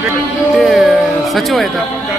で幸を得た。